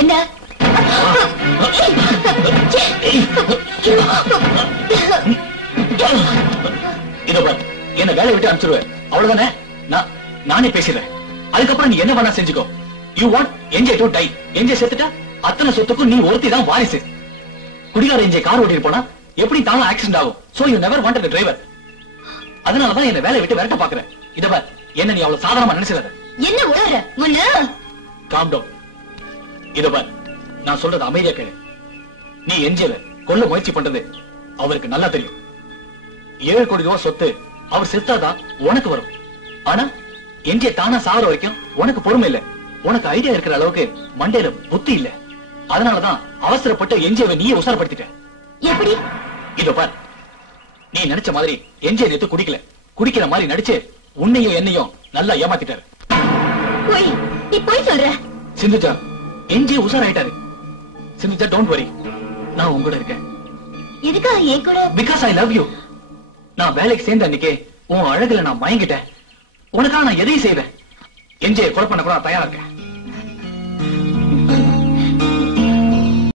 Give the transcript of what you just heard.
என்ன? என்ன வேலை விட்டு அனுப்பிச்சிருவேன் அவ்வளவுதானே? நானே பேசுறேன். அதுக்கப்புறம் நீ என்ன வேணா செஞ்சுக்கோ. You want enjoy to die. Enjoy செத்துட்டா அத்தனை சொத்துக்கும் நீ ஒருத்தி தான் வாரிசு. குடிகார என்ஜாய் கார் ஓட்டிட்டு போனா எப்படி தானும் ஆக்சிடென்ட் ஆகும். So you never wanted a driver. அதனாலதான் என்ன வேலை விட்டு விரட்ட பாக்குறேன். இத பார், என்ன நீ அவ்வளவு சாதாரணமா நினைச்சிடாத. என்ன உளற? Calm down. இத பார், நான் சொல்றது அமைதியா கேளு. நீ என்ஜாய் கொல்ல முயற்சி பண்றது அவருக்கு நல்லா தெரியும். 7 கோடி ரூபாய் சொத்து அவர் செத்தாதான் உனக்கு வரும். ஆனா என்ஜாய் தானா சாவர வரைக்கும் உனக்கு பொறுமை இல்ல. உனக்கு ஐடியா இருக்கிற அளவுக்கு மண்டையில புத்தி இல்ல. அதனாலதான் அவசரப்பட்டு என்ஜாய் நீயே உசாரப்படுத்திட்ட. எப்படி? இதோ பார், நீ நினைச்ச மாதிரி என்ஜாய் நேத்து குடிக்கல. குடிக்கிற மாதிரி நடிச்சு உன்னையும் என்னையும் நல்லா ஏமாத்திட்டாரு. நீ போய் சொல்ற. சிந்துஜா, என்ஜாய் உசாராயிட்டாரு. சிந்துஜா, டோன்ட் வரி, நான் உங்களோட இருக்கேன். எதுக்காக என் கூட? Because I love you. நான் வேலைக்கு சேர்ந்த அன்னைக்கே உன் அழகுல நான் மயங்கிட்டேன். உனக்காக நான் எதையும் செய்வேன். என்ஜாய் கொலை பண்ண கூட தயாரா இருக்கேன்.